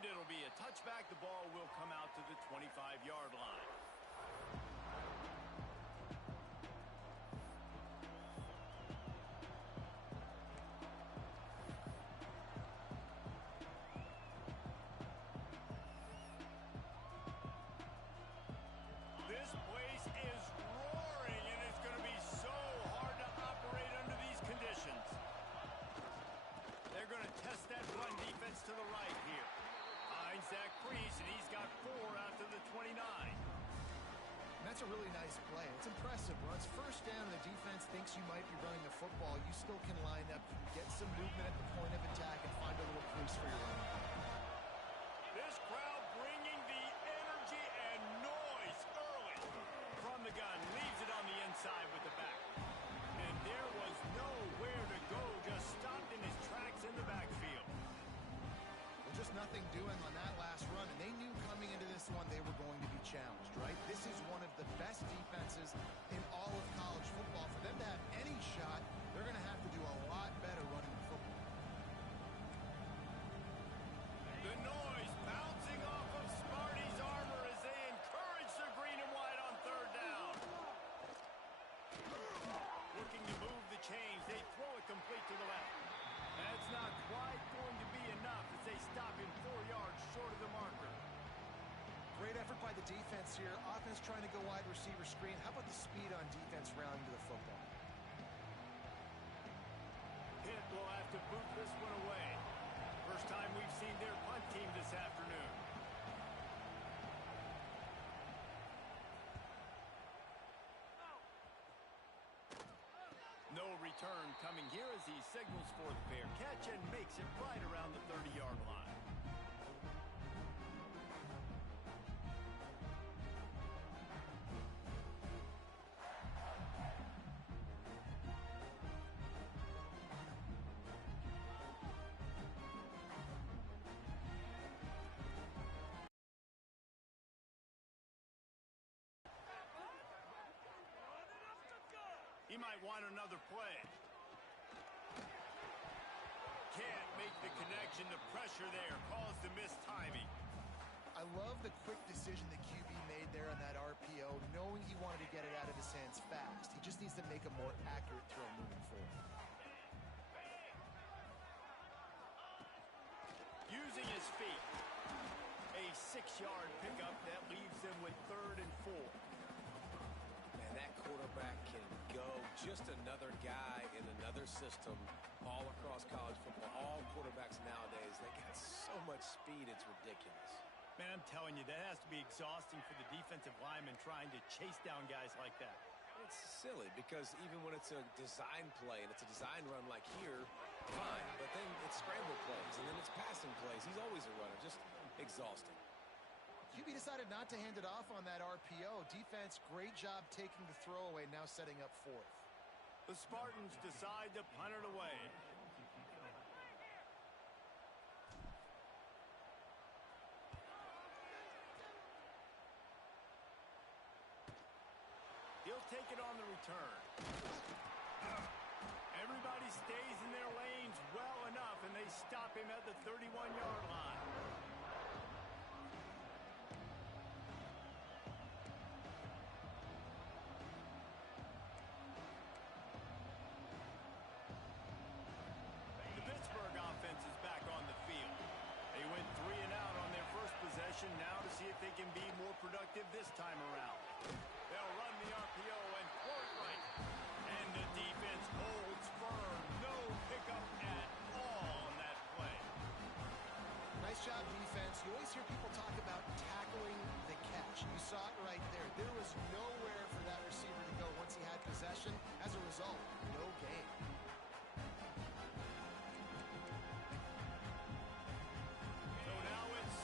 And it'll be a touchback. The ball will come out to the 25-yard line. This place is roaring, and it's going to be so hard to operate under these conditions. They're going to test that run defense to the right here. Finds Zach Priest, and he's got 4 out to the 29. And that's a really nice play. It's impressive. When it's first down and the defense thinks you might be running the football, you still can line up, you can get some movement at the point of attack, and find a little crease for your running. This crowd bringing the energy and noise early. From the gun, leaves it on the inside with the back. And there was nowhere to go, just stopped in his tracks in the backfield. Well, just nothing doing on that last run, and they knew coming into this one they were going to be challenged, right? This is one of the best defenses in all of college football. For them to have any shot, they're going to have to do a lot better running the football. The noise bouncing off of Sparty's armor as they encourage the green and white on third down. Looking to move the chains. They throw it complete to the left. That's not quite going to be enough as they stop him 4 yards short of the marker. Great effort by the defense here. Offense trying to go wide receiver screen. How about the speed on defense rounding to the football? Pitt will have to boot this one away. First time we've seen their punt team this afternoon. No return coming here as he signals for the fair catch and makes it right around the 30-yard line. He might want another play. Can't make the connection. The pressure there caused the missed timing. I love the quick decision the QB made there on that RPO, knowing he wanted to get it out of his hands fast. He just needs to make a more accurate throw moving forward. Using his feet. A 6-yard pickup that leaves him with 3rd and 4. And that quarterback can go. Just another guy in another system all across college football. All quarterbacks nowadays, they got so much speed, it's ridiculous. Man, I'm telling you, that has to be exhausting for the defensive lineman trying to chase down guys like that. It's silly because even when it's a design play and it's a design run like here, fine. But then it's scramble plays and then it's passing plays. He's always a runner. Just exhausting. QB decided not to hand it off on that RPO. Defense, great job taking the throwaway, now setting up 4th. The Spartans decide to punt it away. He'll take it on the return. Everybody stays in their lanes well enough, and they stop him at the 31-yard line. Offense is back on the field. They went 3 and out on their first possession. Now to see if they can be more productive this time around. They'll run the RPO and throw it right. And the defense holds firm. No pickup at all on that play. Nice job, defense. You always hear people talk about tackling the catch. You saw it right there. There was nowhere for that receiver to go once he had possession. As a result, no gain.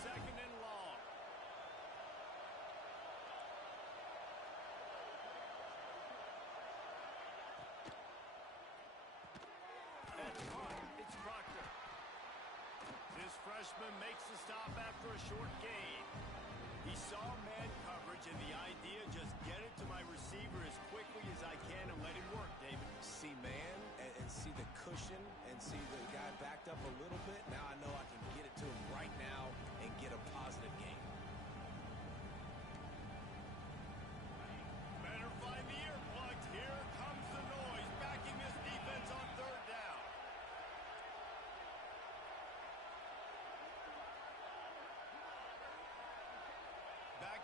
Second and long. That's caught. It's Proctor. This freshman makes the stop after a short gain. He saw man coverage, and the idea, just get it to my receiver as quickly as I can and let him work, David. See man and see the cushion and see the guy backed up a little bit. Now I know I can get it to him right now and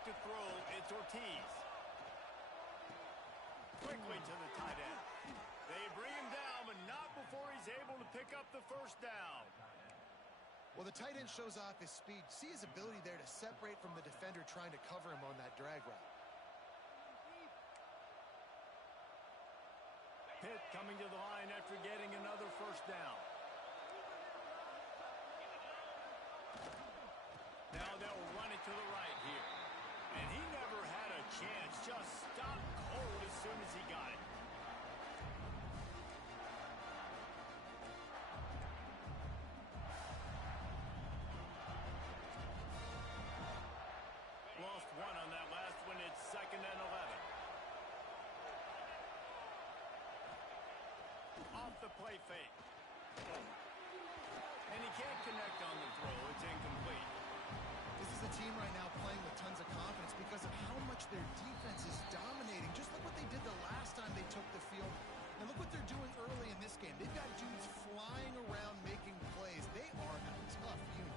to throw. It's Ortiz. Quickly to the tight end. They bring him down, but not before he's able to pick up the first down. Well, the tight end shows off his speed. See his ability there to separate from the defender trying to cover him on that drag route. Pitt coming to the line after getting another first down. Now they'll run it to the right here. And he never had a chance. Just stopped cold as soon as he got it. Lost one on that last one. It's 2nd and 11. Off the play fake. And he can't connect on the throw. It's incomplete. This is a team right now playing with tons of confidence because of how much their defense is dominating. Just look what they did the last time they took the field. And look what they're doing early in this game. They've got dudes flying around making plays. They are a tough unit.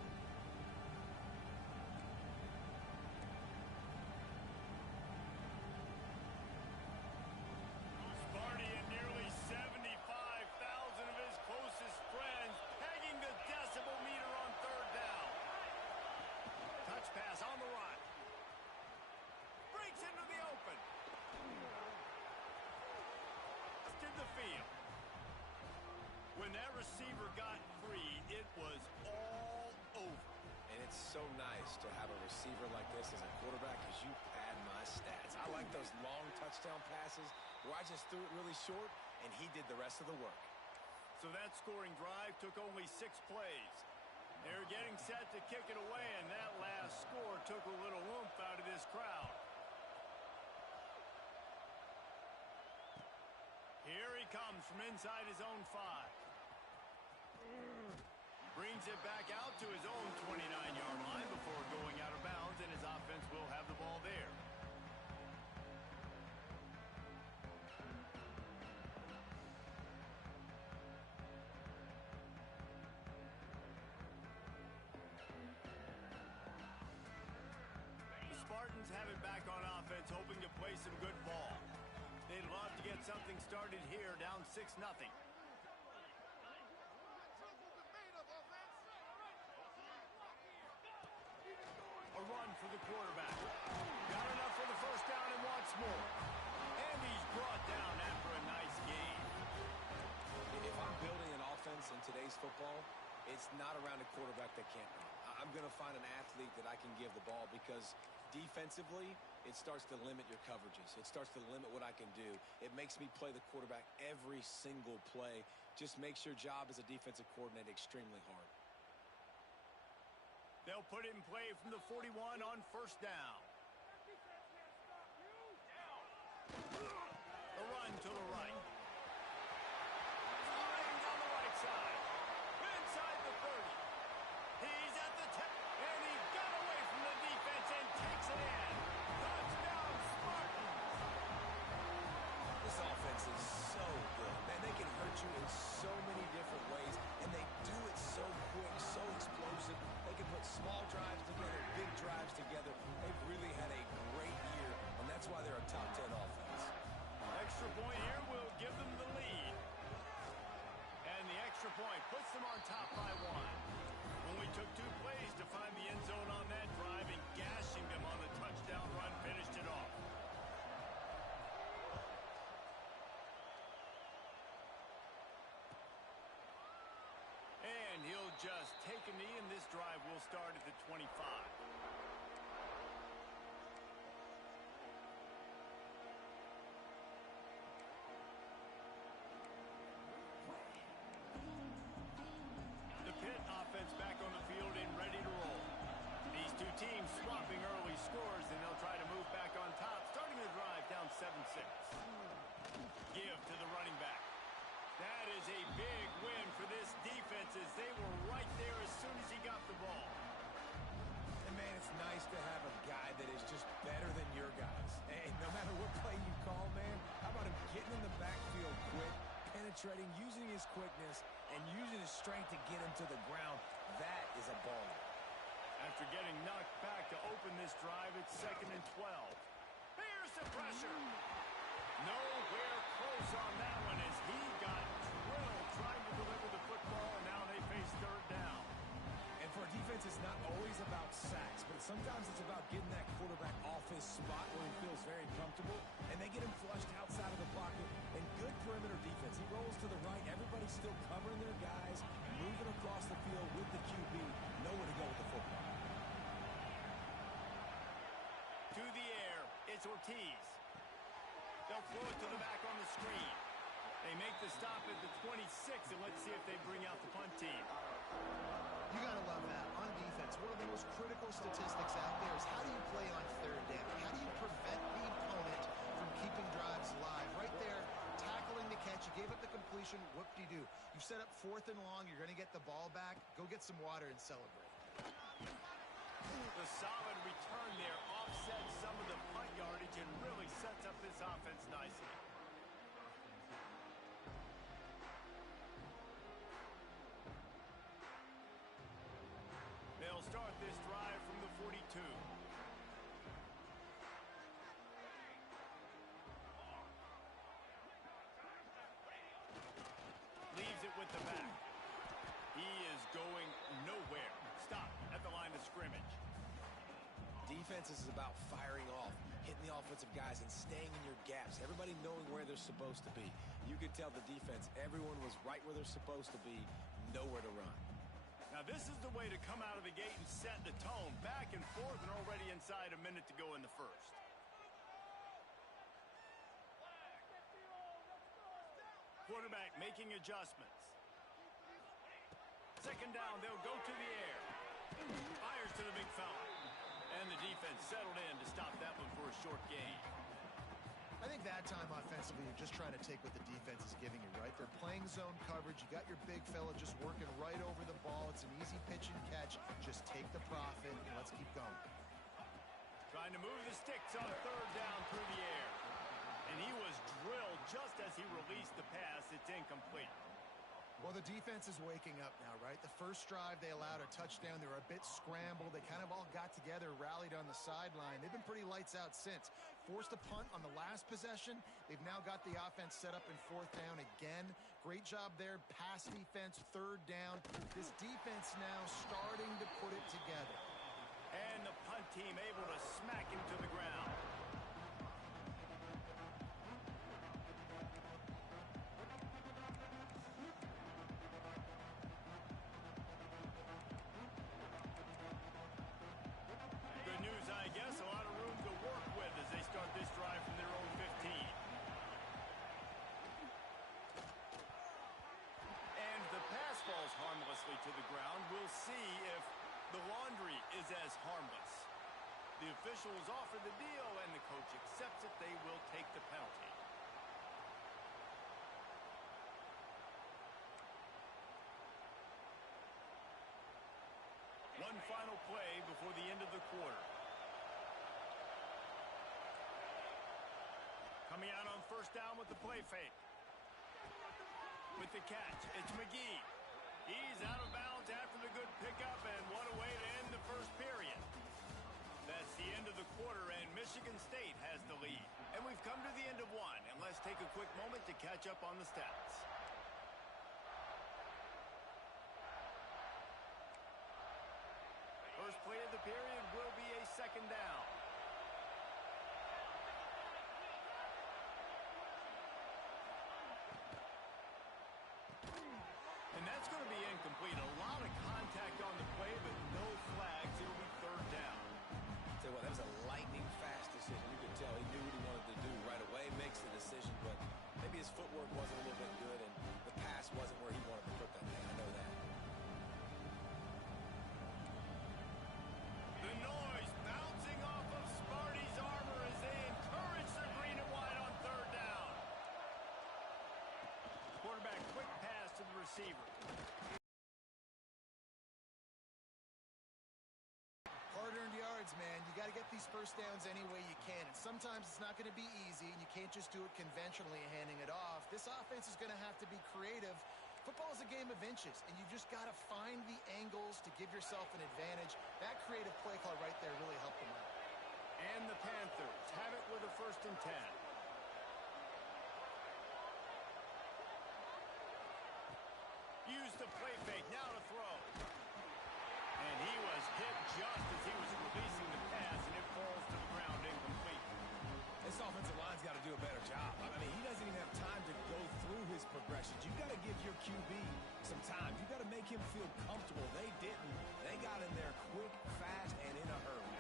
Sparty and nearly 75,000 of his closest friends pegging the decibel meter on 3rd down. Touch pass on the run. Breaks into the open. To the field. When that receiver got free, it was all over. And it's so nice to have a receiver like this as a quarterback because you pad my stats. I like those long touchdown passes where I just threw it really short and he did the rest of the work. So that scoring drive took only 6 plays. They were getting set to kick it away, and that last score took a little oomph out of this crowd. Here he comes from inside his own 5. Brings it back out to his own 29-yard line before going out of bounds, and his offense will have the ball there. The Spartans have it back on offense, hoping to play some good ball. They'd love to get something started here, down 6-0. A run for the quarterback. Got enough for the first down and wants more. And he's brought down after a nice gain. If I'm building an offense in today's football, it's not around a quarterback that can't run. I'm going to find an athlete that I can give the ball because defensively, it starts to limit your coverages. It starts to limit what I can do. It makes me play the quarterback every single play. Just makes your job as a defensive coordinator extremely hard. They'll put it in play from the 41 on first down. The run to the right. Flying down the right side. Inside the 30. He's at the 10. And he got away from the defense and takes it in. Touchdown, Spartans. This offense is so good. Man, they can hurt you in so many different ways, and they do it so quick, so explosive. They can put small drives together, big drives together. They've really had a great year, and that's why they're a top 10 offense. Extra point here will give them the lead. And the extra point puts them on top by 1. Only took 2 plays to find the end zone on that drive, and gashing them on the touchdown run finished it off. And he'll just take a knee, and this drive will start at the 25. The Pitt offense back on the field and ready to roll. These two teams swapping early scores, and they'll try to move back on top, starting the drive down 7-6. Give to the running back. That is a big win for this defense as they were right there as soon as he got the ball. And, man, it's nice to have a guy that is just better than your guys. And no matter what play you call, man, how about him getting in the backfield quick, penetrating, using his quickness, and using his strength to get him to the ground? That is a baller. After getting knocked back to open this drive, it's 2nd and 12. Here's the pressure. Nowhere close on that one as he got drilled trying to deliver the football, and now they face 3rd down. And for a defense, it's not always about sacks, but sometimes it's about getting that quarterback off his spot where he feels very comfortable, and they get him flushed outside of the pocket. And good perimeter defense. He rolls to the right. Everybody's still covering their guys, moving across the field with the QB. Nowhere to go with the football. To the air, it's Ortiz. They'll throw it to the back on the screen. They make the stop at the 26, and let's see if they bring out the punt team. You got to love that. On defense, one of the most critical statistics out there is how do you play on 3rd down? How do you prevent the opponent from keeping drives alive? Right there, tackling the catch. You gave up the completion. Whoop-de-doo. You set up 4th and long. You're going to get the ball back. Go get some water and celebrate. The solid return there offsets some of the punt yardage and really sets up this offense nicely. They'll start this drive from the 42. Leaves it with the back. He is going nowhere. Stop at the line of scrimmage. Defense is about firing off, hitting the offensive guys, and staying in your gaps. Everybody knowing where they're supposed to be. You could tell the defense, everyone was right where they're supposed to be, nowhere to run. Now this is the way to come out of the gate and set the tone. Back and forth and already inside a minute to go in the first. Quarterback making adjustments. 2nd down, they'll go to the air. Fires to the big fella. And the defense settled in to stop that one for a short gain. I think that time offensively, you're just trying to take what the defense is giving you, right? They're playing zone coverage. You got your big fella just working right over the ball. It's an easy pitch and catch. Just take the profit and let's keep going. Trying to move the sticks on 3rd down through the air. And he was drilled just as he released the pass. It's incomplete. Well, the defense is waking up now, right? The first drive, they allowed a touchdown. They were a bit scrambled. They kind of all got together, rallied on the sideline. They've been pretty lights out since. Forced a punt on the last possession. They've now got the offense set up in 4th down again. Great job there. Pass defense, 3rd down. This defense now starting to put it together. And the punt team able to smack him to the ground. Good news, I guess. A lot of room to work with as they start this drive from their own 15. And the pass falls harmlessly to the ground. We'll see if the laundry is as harmless. The officials offer the deal, and the coach accepts it. They will take the penalty. One final play before the end of the quarter. Coming out on 1st down with the play fake. With the catch, it's McGee. He's out of bounds after the good pickup, and what a way to end the first period. That's the end of the quarter, and Michigan State has the lead. And we've come to the end of one, and let's take a quick moment to catch up on the stats. First play of the period will be a 2nd down. And that's going to be incomplete. A lot of contact on the play, but no flags. It'll be 3rd down. Tell you what, that was a lightning-fast decision. You could tell he knew what he wanted to do right away, makes the decision, but maybe his footwork wasn't a little bit good, and the pass wasn't where he wanted to put that thing. I know that. The noise bouncing off of Sparty's armor as they encourage the green and white on 3rd down. Quarterback quick pass to the receiver. Hard-earned yards, man. You got to get these first downs any way you can. And sometimes it's not going to be easy, and you can't just do it conventionally handing it off. This offense is going to have to be creative. Football is a game of inches, and you've just got to find the angles to give yourself an advantage. That creative play call right there really helped them out. And the Panthers have it with a 1st and 10. Use the play fake, now to throw. And he was hit just as he was releasing the pass, and it falls to the ground incomplete. This offensive line's got to do a better job. I mean, he doesn't even have time to go through his progressions. You've got to give your QB some time. You've got to make him feel comfortable. They didn't. They got in there quick, fast, and in a hurry.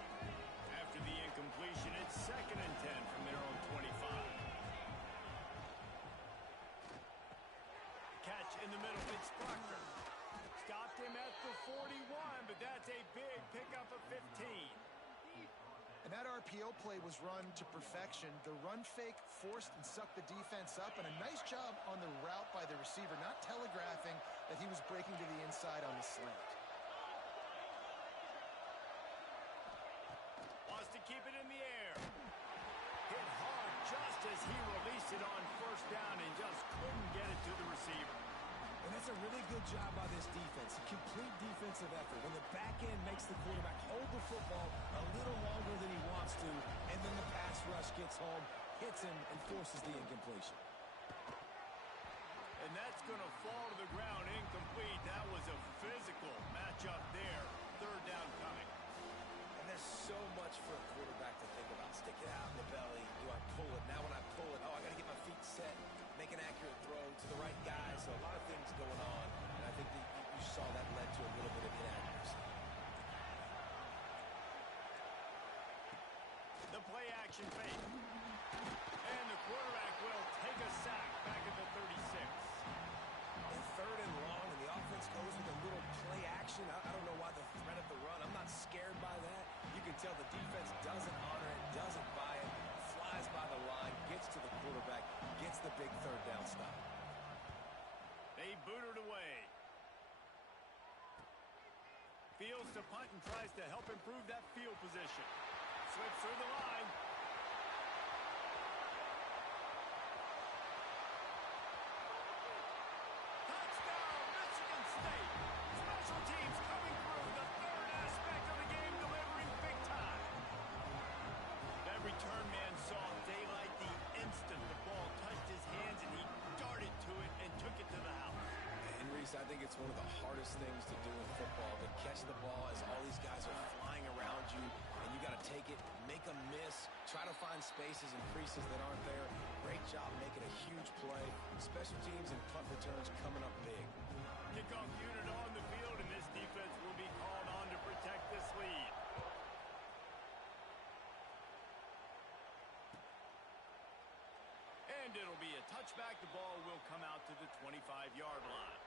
After the incompletion, it's 2nd and 10 from their own 25. Catch in the middle, it's Proctor. Stopped him at the 41, but that's a big pickup of 15. And that RPO play was run to perfection. The run fake forced and sucked the defense up, and a nice job on the route by the receiver, not telegraphing that he was breaking to the inside on the slant. Wants to keep it in the air. Hit hard just as he released it on 1st down and just couldn't get it to the receiver. And that's a really good job by this defense. A complete defensive effort. When the back end makes the quarterback hold the football a little longer than he wants to, and then the pass rush gets home, hits him, and forces the incompletion. And that's going to fall to the ground incomplete. That was a physical matchup there. 3rd down coming. And there's so much for a quarterback to think about. Stick it out in the belly. Do I pull it? Now when I pull it, I got to get my feet set. Make an accurate throw to the right guy. So a lot of things going on. And I think that you saw that led to a little bit of inaccuracy. The play action fake. And the quarterback will take a sack back at the 36. And 3rd and long, and the offense goes with a little play action. I don't know why the threat of the run. I'm not scared by that. You can tell the defense doesn't honor it, doesn't buy it, flies by the line, gets to the quarterback, gets the big 3rd down stop. They boot it away. Fields to punt and tries to help improve that field position. Slips through the line. Touchdown, Michigan State. Special teams coming through. The 3rd aspect of the game, delivering big time. That return man saw daylight the instant the ball touched his hands, and he darted to it and took it to the house. And Reese, I think it's one of the hardest things to do in football, to catch the ball as all these guys are flying around you, and you got to take it, make a miss, try to find spaces and creases that aren't there. Great job making a huge play. Special teams and punt returns coming up big. Kickoff unit on the field, and this defense will be called on to protect this lead. And it'll be a touchback. The ball will come out to the 25-yard line.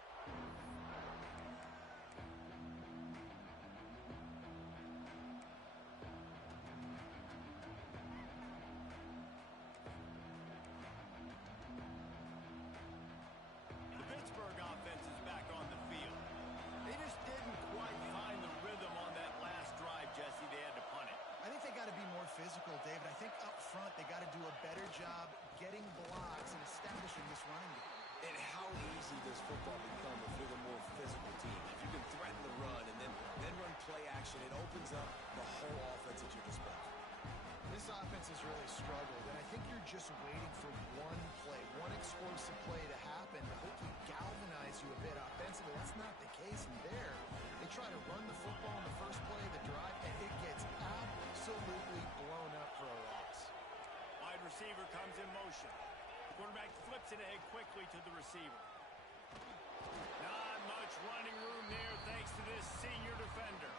The Pittsburgh offense is back on the field. They just didn't quite find the rhythm on that last drive, Jesse. They had to punt it. I think they got to be more physical, David. I think up front they got to do a better job getting blocks and establishing this running game. And how easy does football become if you're the more physical team? If you can threaten the run and then run play action, it opens up the whole offense at your disposal. This offense has really struggled, and I think you're just waiting for one play, one explosive play to happen to hopefully galvanize you a bit offensively. That's not the case in there. They try to run the football in the first play of the drive, and it gets absolutely blown up for a loss. Wide receiver comes in motion. Quarterback flips it ahead quickly to the receiver. Not much running room there thanks to this senior defender.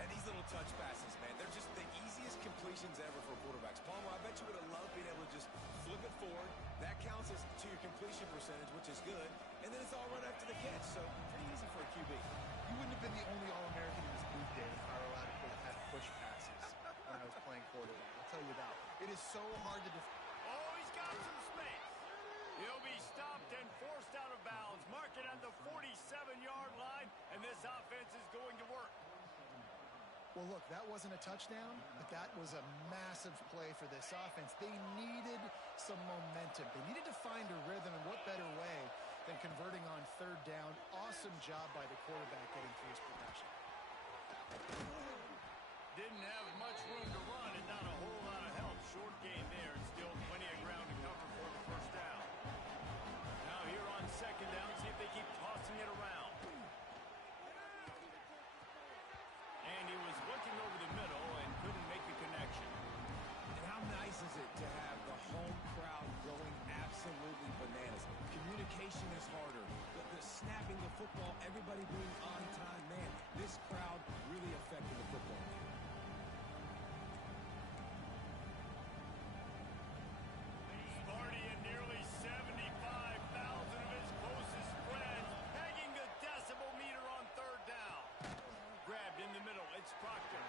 And these little touch passes, man, they're just the easiest completions ever for quarterbacks. Palmer, I bet you would have loved being able to just flip it forward. That counts as to your completion percentage, which is good. And then it's all run after the catch, so pretty easy for a QB. You wouldn't have been the only All-American in this booth, Dave, if I were allowed to have push passes when I was playing quarterback. I'll tell you that. It is so hard to defend. Oh, he's got some space. He'll be stopped and forced out of bounds. Mark it at the 47-yard line, and this offense is going to work. Well, look, that wasn't a touchdown, but that was a massive play for this offense. They needed some momentum. They needed to find a rhythm, and what better way Then converting on third down. Awesome job by the quarterback getting through his progression. Didn't have much room to run and not a whole lot of help. Short gain there and still plenty of ground to cover for the first down. Now here on second down, see if they keep tossing it around. And he was looking over the middle and couldn't make the connection. And how nice is it to have the home crowd going absolutely bananas? Communication is harder. The snapping the football, everybody being on time. Man, this crowd really affected the football game. Sparty and nearly 75,000 of his closest friends pegging the decibel meter on third down. Grabbed in the middle, it's Proctor.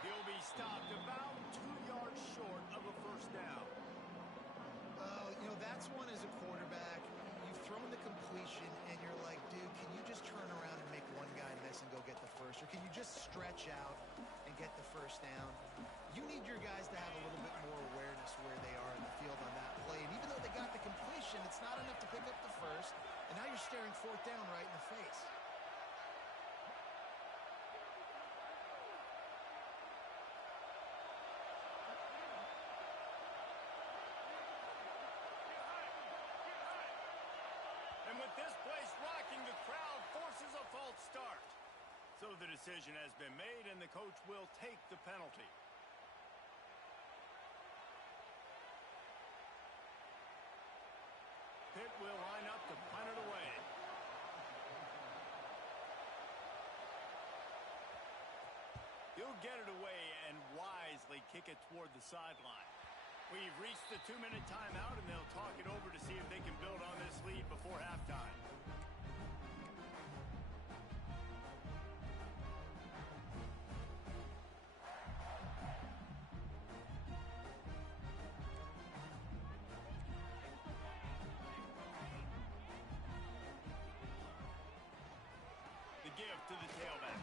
He'll be stopped about 2 yards short of a first down. Oh, you know, that's one as a quarterback. You've thrown the completion, and you're like, dude, can you just turn around and make one guy miss and go get the first? Or can you just stretch out and get the first down? You need your guys to have a little bit more awareness where they are in the field on that play. And even though they got the completion, it's not enough to pick up the first. And now you're staring fourth down right in the face. And with this place rocking, the crowd forces a false start. So the decision has been made, and the coach will take the penalty. Pitt will line up to punt it away. He'll get it away and wisely kick it toward the sideline. We've reached the 2-minute timeout, and they'll talk it over to see if they can build on this lead before halftime. The give to the tailback.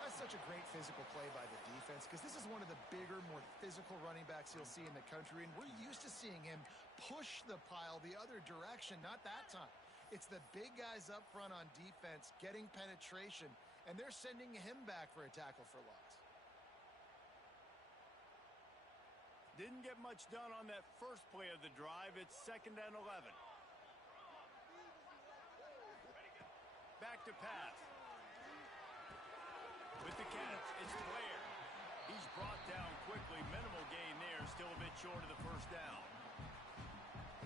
That's such a great physical play by the defense because this is one of the bigger, more physical running backs you'll see in the country, and we're used to seeing him push the pile the other direction. Not that time. It's the big guys up front on defense getting penetration, and they're sending him back for a tackle for loss. Didn't get much done on that first play of the drive. It's 2nd and 11. Back to pass. With the catch, it's Blair. He's brought down quickly. Minimal gain there, still a bit short of the first down.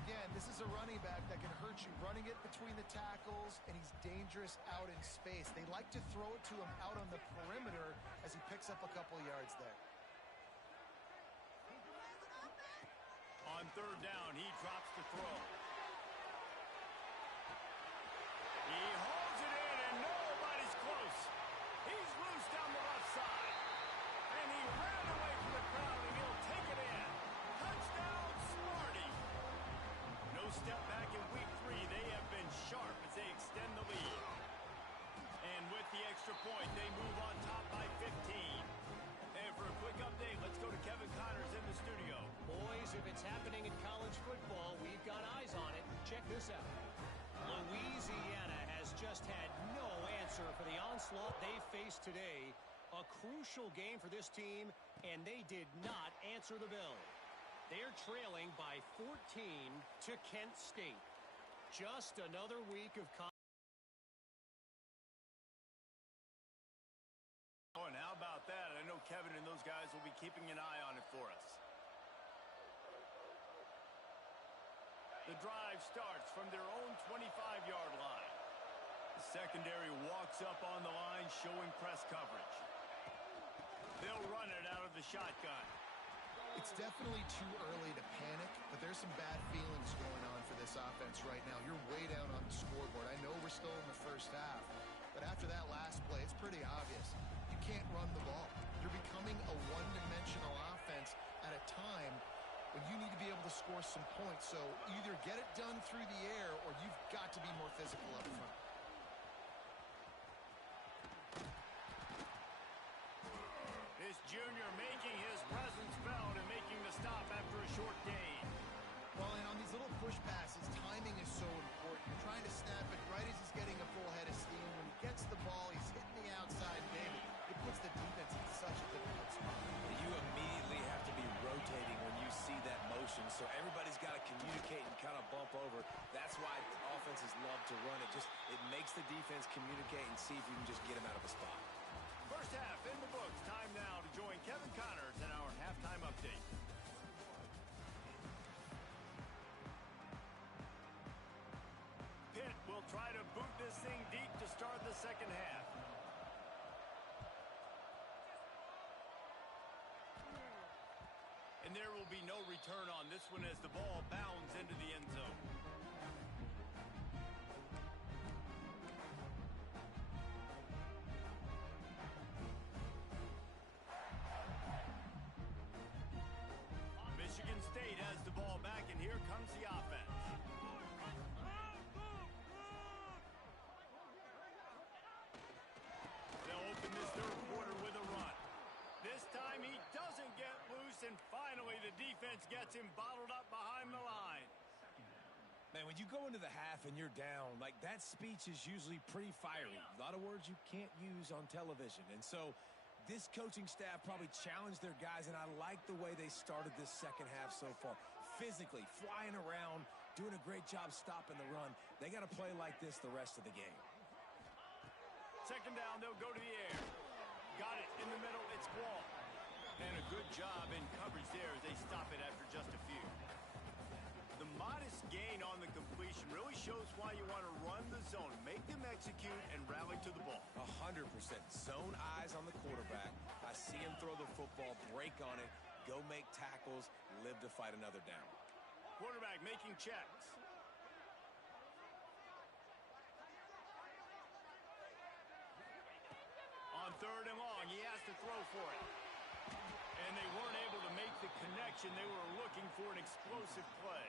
Again, this is a running back that can hurt you running it between the tackles, and he's dangerous out in space. They like to throw it to him out on the perimeter as he picks up a couple yards there. On third down, he drops to throw. He holds it in, and nobody's close. He's loose down the left side. And he ran away from the crowd, and he'll take it in. Touchdown, Sparty. No step back in week 3. They have been sharp as they extend the lead. And with the extra point, they move on top by 15. And for a quick update, let's go to Kevin Connors in the studio. Boys, if it's happening in college football, we've got eyes on it. Check this out. Louisiana has just had no answer for the onslaught they faced today. A crucial game for this team, and they did not answer the bell. They're trailing by 14 to Kent State. Just another week of Oh, and how about that? I know Kevin and those guys will be keeping an eye on it for us. The drive starts from their own 25-yard line. The secondary walks up on the line, showing press coverage. They'll run it out of the shotgun. It's definitely too early to panic, but there's some bad feelings going on for this offense right now. You're way down on the scoreboard. I know we're still in the first half, but after that last play, it's pretty obvious. You can't run the ball. You're becoming a one-dimensional offense at a time when you need to be able to score some points. So either get it done through the air or you've got to be more physical up front. This junior making his presence felt and making the stop after a short gain. Well, and on these little push passes, timing is so everybody's got to communicate and kind of bump over. That's why offenses love to run it. It makes the defense communicate and see if you can just get them out of the spot. First half in the books. Time now to join Kevin Connors in our halftime update. Pitt will try to boot this thing deep to start the second half. And there will be no return on this one as the ball bounds into the end zone. Michigan State has the ball back, and here comes the offense. They'll open this third quarter with a run. This time he doesn't get loose, and finally the defense gets him bottled up behind the line. Man, when you go into the half and you're down, like that speech is usually pretty fiery. A lot of words you can't use on television. And so this coaching staff probably challenged their guys, and I like the way they started this second half so far. Physically, flying around, doing a great job stopping the run. They got to play like this the rest of the game. Second down, they'll go to the air. Got it in the middle, it's Wall. And a good job in coverage there as they stop it after just a few. The modest gain on the completion really shows why you want to run the zone. Make them execute and rally to the ball. 100%. Zone eyes on the quarterback. I see him throw the football, break on it, go make tackles, live to fight another down. Quarterback making checks. On third and long, he has to throw for it. And they weren't able to make the connection. They were looking for an explosive play.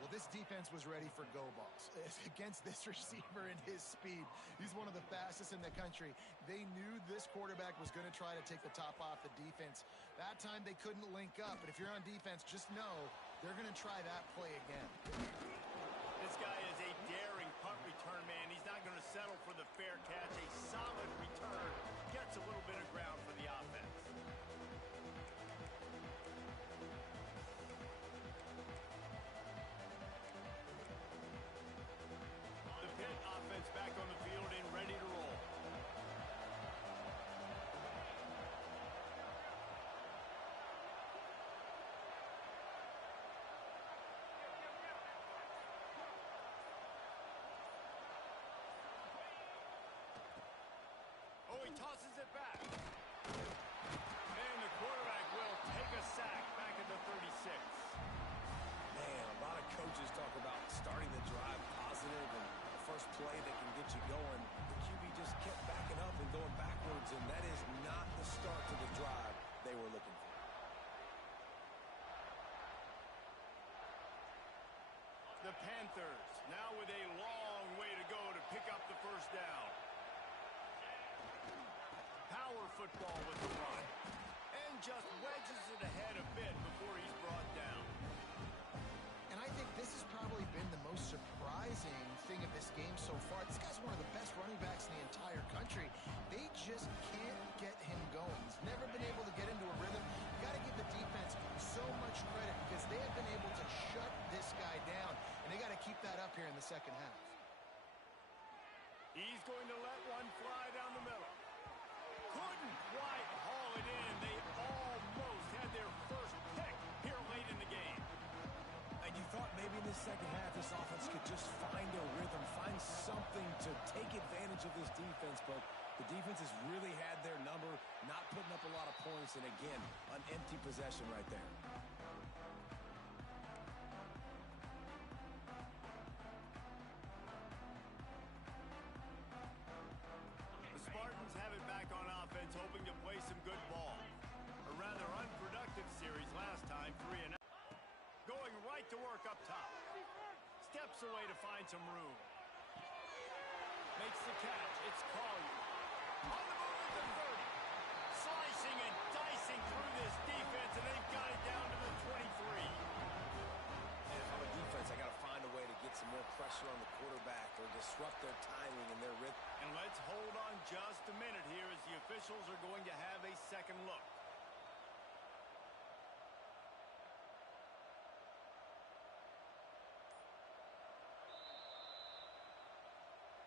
Well, this defense was ready for go balls. Against this receiver and his speed, he's one of the fastest in the country. They knew this quarterback was going to try to take the top off the defense. That time they couldn't link up, but if you're on defense, just know they're going to try that play again. This guy is a daring punt return man. He's not going to settle for the fair catch. A solid return gets a little bit of ground for the offense. The Pitt offense back on the field and ready to roll. Oh, he tosses it back. And the quarterback will take a sack back at the 36. Man, a lot of coaches talk about starting the drive positive and the first play that can get you going. The QB just kept backing up and going backwards, and that is not the start to the drive they were looking for. The Panthers now with a long way to go to pick up the first down. Power football with the run. And just wedges it ahead a bit before he's brought down. And I think this has probably been the most surprising thing of this game so far. This guy's one of the best running backs in the entire country. They just can't get him going. He's never been able to get into a rhythm. You got to give the defense so much credit because they have been able to shut this guy down, and they got to keep that up here in the second half. He's going to let one fly down the middle. Couldn't quite haul it in. They almost had their first pick here late in the game. And you thought maybe in the second half this offense could just find a rhythm, find something to take advantage of this defense, but the defense has really had their number, not putting up a lot of points, and again, an empty possession right there. The Spartans have it back on offense, hoping to play some good ball. A rather unproductive series last time, 3-0. Going right to work up top. Steps away to find some room. Makes the catch. It's Collier. On the move at the 30. Slicing and dicing through this defense, and they've got it down to the 23. And if I'm a defense, I got to find a way to get some more pressure on the quarterback or disrupt their timing and their rhythm. And let's hold on just a minute here as the officials are going to have a second look.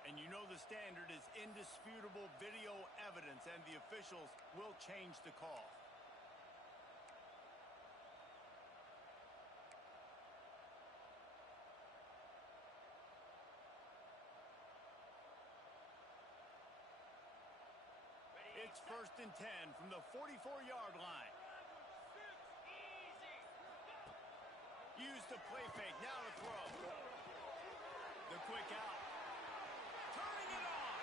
And you know the standard is indisputable video evidence, and the officials will change the call. It's 1st and 10 from the 44-yard line. Use the play fake. Now to throw. The quick out. Turning it on.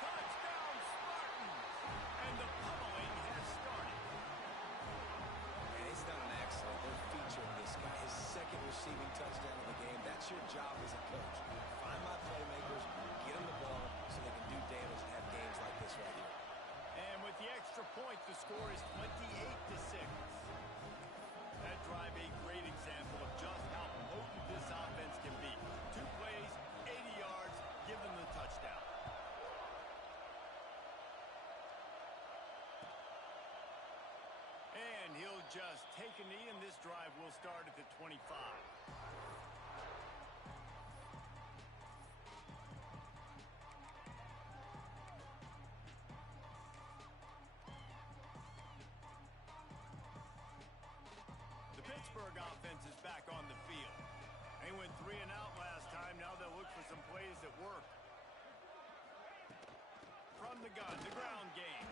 Touchdown, Spartans. And the pummeling has started. And it's not an accident. They're featuring this guy. His second receiving touchdown of the game. That's your job as a coach. Find my playmakers, get them the ball so they can do damage and have games like this right here. And with the extra point, the score is 28-6. That drive a great example of just how potent this offense can be. 2 plays, 80 yards, give them the touchdown. And he'll just take a knee, and this drive will start at the 25. Pittsburgh offense is back on the field. They went 3 and out last time. Now they'll look for some plays that work. From the gun, the ground game.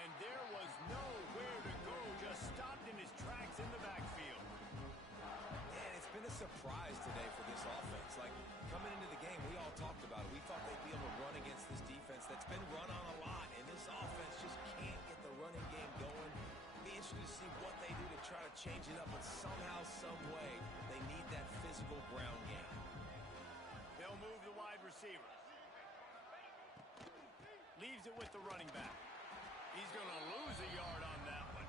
And there was nowhere to go. Just stopped in his tracks in the backfield. And it's been a surprise today for this offense. Like, coming into the game, we all talked about it. We thought they'd be able to run against this defense that's been run on a lot. And this offense just can't get the running game going. Be interested to see what they do to try to change it up, but somehow, some way, they need that physical ground game. They'll move the wide receiver. Leaves it with the running back. He's going to lose a yard on that one.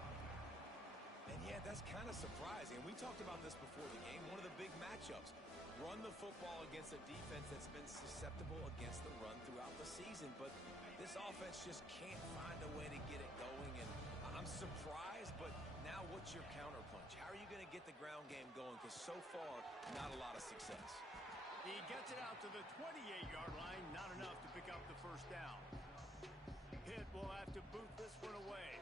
And yeah, that's kind of surprising. We talked about this before the game. One of the big matchups. Run the football against a defense that's been susceptible against the run throughout the season, but this offense just can't find a way to get it going, and I'm surprised, but now what's your counterpunch? How are you going to get the ground game going? Because so far, not a lot of success. He gets it out to the 28-yard line, not enough to pick up the first down. Pitt will have to boot this one away.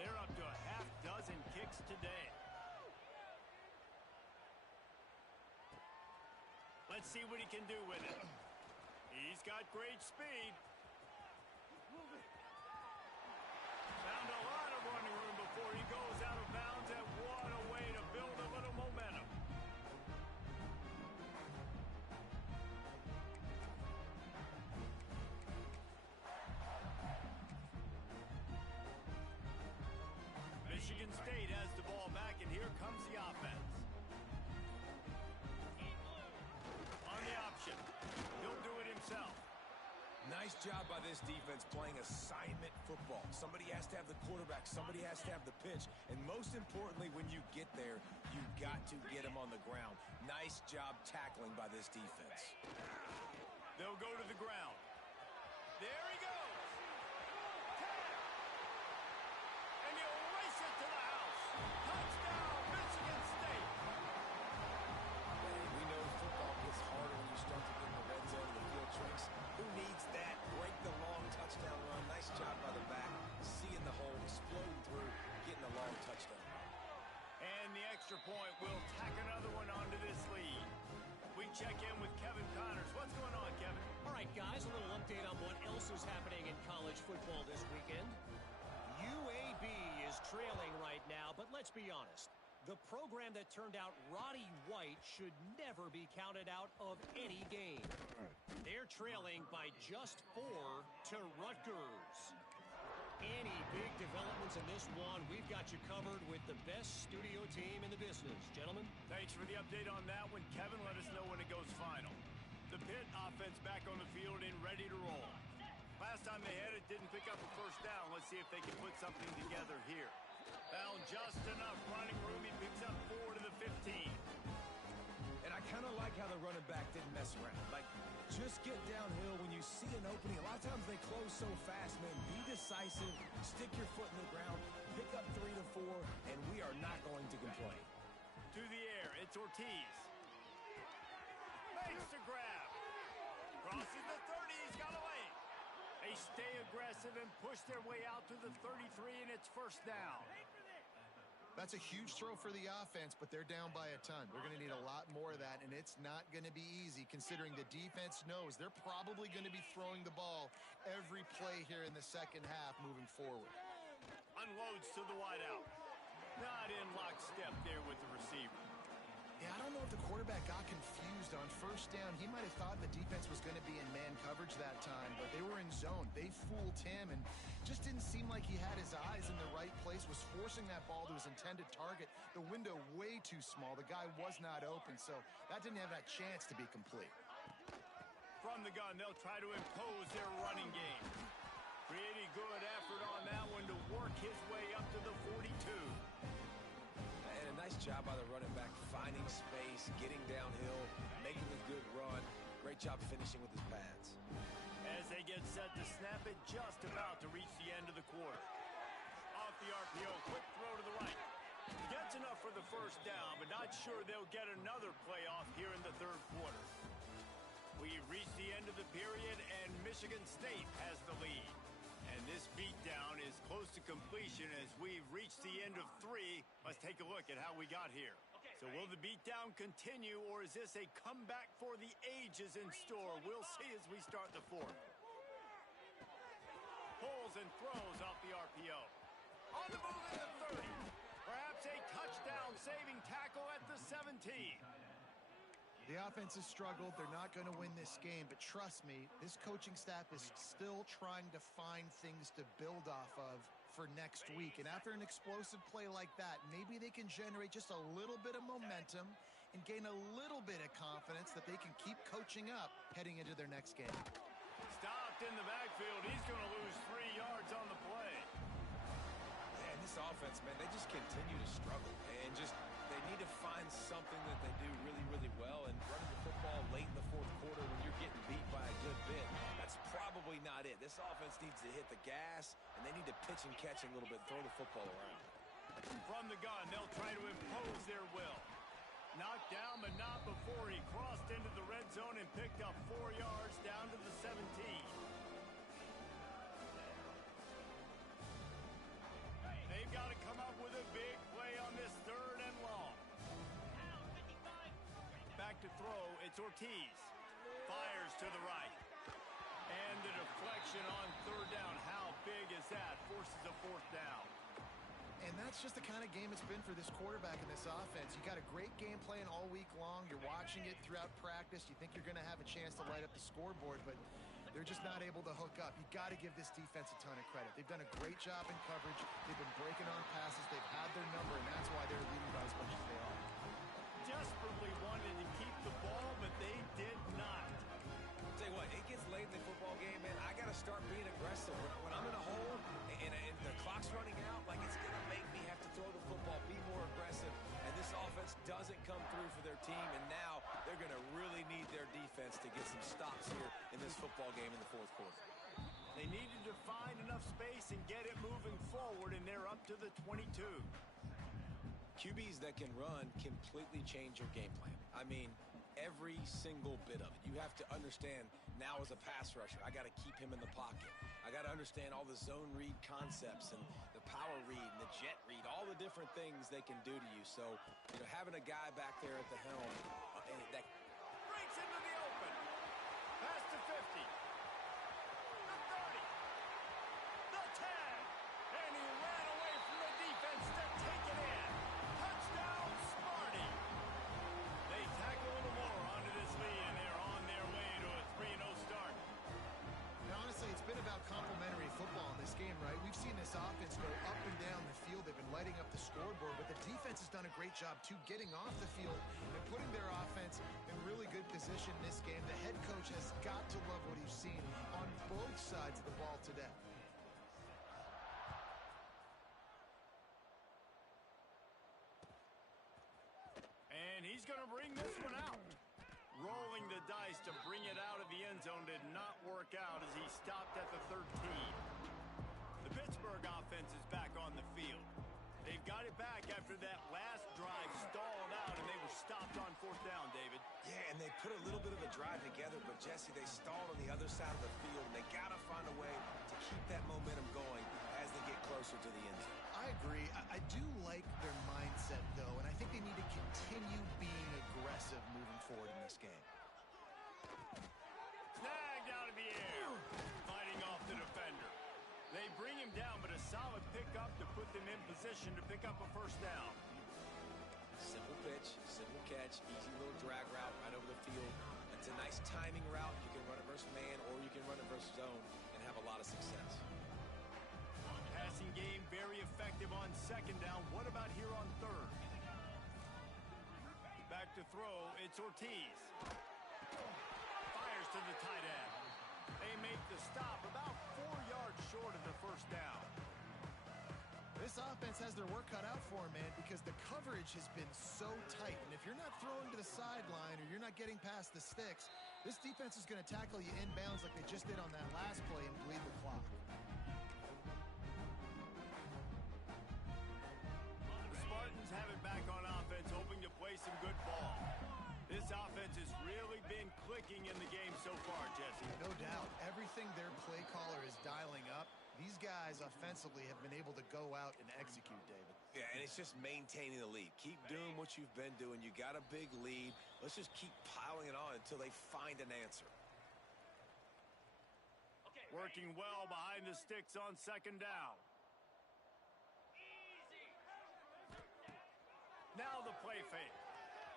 They're up to a half dozen kicks today. Let's see what he can do with it. He's got great speed. Found a lot of running room before he goes out of bounds, and what a way to build a little momentum. Michigan State has the ball back, and here comes the offense. On the option. He'll do it himself. Nice job by this defense playing assignment football. Somebody has to have the quarterback. Somebody has to have the pitch. And most importantly, when you get there, you've got to get him on the ground. Nice job tackling by this defense. They'll go to the ground. There he goes. And he'll race it to the house. Touchdown, Michigan State. We know football gets harder when you start to get in the red zone and the field tricks. Who needs that? Break the long touchdown run. Nice job by the back. Seeing the hole, exploding through, getting a long touchdown. And the extra point will tack another one onto this lead. We check in with Kevin Connors. What's going on, Kevin? All right, guys, a little update on what else is happening in college football this weekend. UAB is trailing right now, but let's be honest. The program that turned out Roddy White should never be counted out of any game. They're trailing by just 4 to Rutgers. Any big developments in this one, we've got you covered with the best studio team in the business. Gentlemen? Thanks for the update on that one. Kevin, let us know when it goes final. The Pitt offense back on the field and ready to roll. Last time they had it, didn't pick up a first down. Let's see if they can put something together here. Found just enough running room. He picks up 4 to the 15. And I kind of like how the running back didn't mess around. Like, just get downhill when you see an opening. A lot of times they close so fast, man. Be decisive, stick your foot in the ground, pick up 3 to 4, and we are not going to complain. To the air, it's Ortiz. Makes the grab. Crosses the 30. He's got a lane. They stay aggressive and push their way out to the 33, and it's first down. That's a huge throw for the offense, but they're down by a ton. They're going to need a lot more of that, and it's not going to be easy considering the defense knows they're probably going to be throwing the ball every play here in the second half moving forward. Unloads to the wideout. Not in lockstep there with the receiver. Yeah, I don't know if the quarterback got confused on first down. He might have thought the defense was going to be in man coverage that time, but they were in zone. They fooled him and just didn't seem like he had his eyes in the right place, was forcing that ball to his intended target. The window way too small. The guy was not open, so that didn't have that chance to be complete. From the gun, they'll try to impose their running game. Pretty good effort on that one to work his way up to the 42. And a nice job by the running back, finding space, getting downhill, making a good run. Great job finishing with his pads. As they get set to snap it, just about to reach the end of the quarter. Off the RPO, quick throw to the right. Gets enough for the first down, but not sure they'll get another playoff here in the third quarter. We've reached the end of the period, and Michigan State has the lead. And this beatdown is close to completion as we've reached the end of 3. Let's take a look at how we got here. So will the beatdown continue, or is this a comeback for the ages in store? We'll see as we start the fourth. Pulls and throws off the RPO. On the move at the 30. Perhaps a touchdown-saving tackle at the 17. The offense has struggled. They're not going to win this game, but trust me, this coaching staff is still trying to find things to build off of for next week. And after an explosive play like that, maybe they can generate just a little bit of momentum and gain a little bit of confidence that they can keep coaching up heading into their next game. Stopped in the backfield. He's going to lose 3 yards on the play. Man, this offense, man, they just continue to struggle. And they need to find something that they do really, really well. And running the football late in the fourth quarter when you're getting beat by a good bit, that's probably not it. This offense needs to hit the gas, and they need to pitch and catch a little bit, throw the football around. From the gun, they'll try to impose their will. Knocked down, but not before he crossed into the red zone and picked up 4 yards down to the 17. They've got to come up with a big play on this third and long. Back to throw, it's Ortiz. Fires to the right. And the deflection on third down. How big is that? Forces a fourth down. And that's just the kind of game it's been for this quarterback and this offense. You got a great game plan all week long. You're watching it throughout practice. You think you're going to have a chance to light up the scoreboard, but they're just not able to hook up. You got to give this defense a ton of credit. They've done a great job in coverage. They've been breaking on passes. They've had their number, and that's why they're leading by as much as they are. Desperately wanted to keep the ball, but they did not. Tell you what, it gets late in the football game, man. I got to start being aggressive. When I'm in a hole and the clock's running out, like it's going to make me have to throw the football, be more aggressive. And this offense doesn't come through for their team, and now they're going to really need their defense to get some stops here in this football game in the fourth quarter. They needed to find enough space and get it moving forward, and they're up to the 22. QBs that can run completely change your game plan. I mean, every single bit of it. You have to understand now as a pass rusher, I got to keep him in the pocket. I got to understand all the zone read concepts and the power read and the jet read, all the different things they can do to you. So, having a guy back there at the helm that breaks into the open. Pass to 50. The 30. The 10. And he ran away from the defense to take it in. Touchdown, Sparty. They tack a little more onto this lead, and they're on their way to a 3-0 start. Now, honestly, it's been about complementary football in this game, right? We've seen this offense go up and down the field. They've been lighting up the scoreboard, but the defense has done a great job, too, getting off the field and putting their offense in really good position in this game. The head coach has got to love what he's seen on both sides of the ball today. And he's going to bring this one out. Rolling the dice to bring it out of the end zone did not work out as he stopped at the 13. The Pittsburgh offense is back on the field. They've got it back after that last drive stalled out, and they were stopped on fourth down, David. Yeah, and they put a little bit of a drive together, but Jesse, they stalled on the other side of the field, and they got to find a way to keep that momentum going as they get closer to the end zone. I agree. I do like their mindset, though, and I think they need to continue being aggressive moving forward in this game. Snagged out of the air, fighting off the defender. They bring him down, but a solid pickup to put them in position to pick up a first down. Simple pitch, simple catch, easy little drag route right over the field. It's a nice timing route. You can run it versus man, or you can run it versus zone and have a lot of success. Passing game very effective on second down. What about here on third? Back to throw, it's Ortiz. Fires to the tight end. They make the stop about 4 yards short of the first down. This offense has their work cut out for them, man, because the coverage has been so tight. And if you're not throwing to the sideline or you're not getting past the sticks, this defense is going to tackle you inbounds like they just did on that last play and bleed the clock. The Spartans have it back on offense, hoping to play some good ball. This offense has really been clicking in the game so far, Jesse. No doubt. Everything their play caller is dialing up, these guys offensively have been able to go out and execute, David. Yeah, and it's just maintaining the lead. Keep doing what you've been doing. You got a big lead. Let's just keep piling it on until they find an answer. Working well behind the sticks on second down. Now the play fake.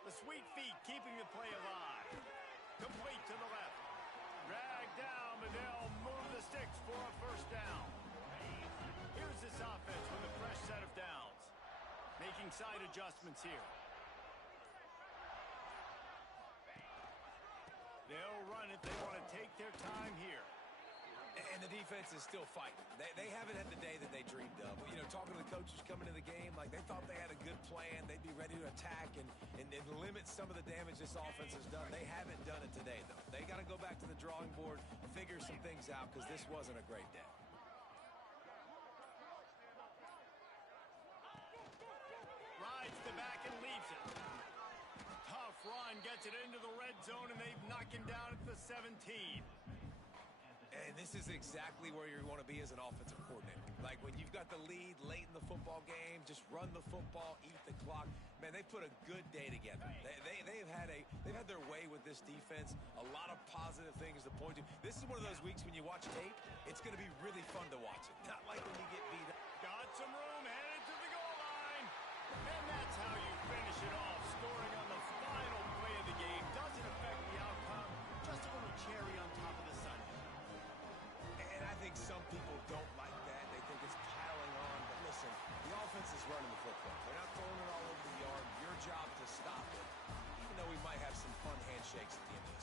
The sweet feet keeping the play alive. Complete to the left. Dragged down, but they'll move the sticks for a first down. Here's this offense with a fresh set of downs. Making side adjustments here. They'll run it. They want to take their time here. And the defense is still fighting. They haven't had the day that they dreamed of. You know, talking to the coaches coming to the game, like they thought they had a good plan. They'd be ready to attack and limit some of the damage this offense has done. They haven't done it today, though. They got to go back to the drawing board, figure some things out, because this wasn't a great day. Rides the back and leaves it. Tough run, gets it into the red zone, and they've knocked him down at the 17. And this is exactly where you want to be as an offensive coordinator. Like when you've got the lead late in the football game, just run the football, eat the clock. Man, they put a good day together. They've had their way with this defense. A lot of positive things to point to. This is one of those weeks when you watch tape, it's going to be really fun to watch it. Not like when you get beat up. Got some room, headed to the goal line. And that's how you finish it off. Scoring on the final play of the game doesn't affect the outcome. Just a little cherry on top of the sundae. And I think some people don't like that. They think it's piling on. But listen, the offense is running the football. They're not throwing it all over the yard. Your job to stop it, even though we might have some fun handshakes at the end of the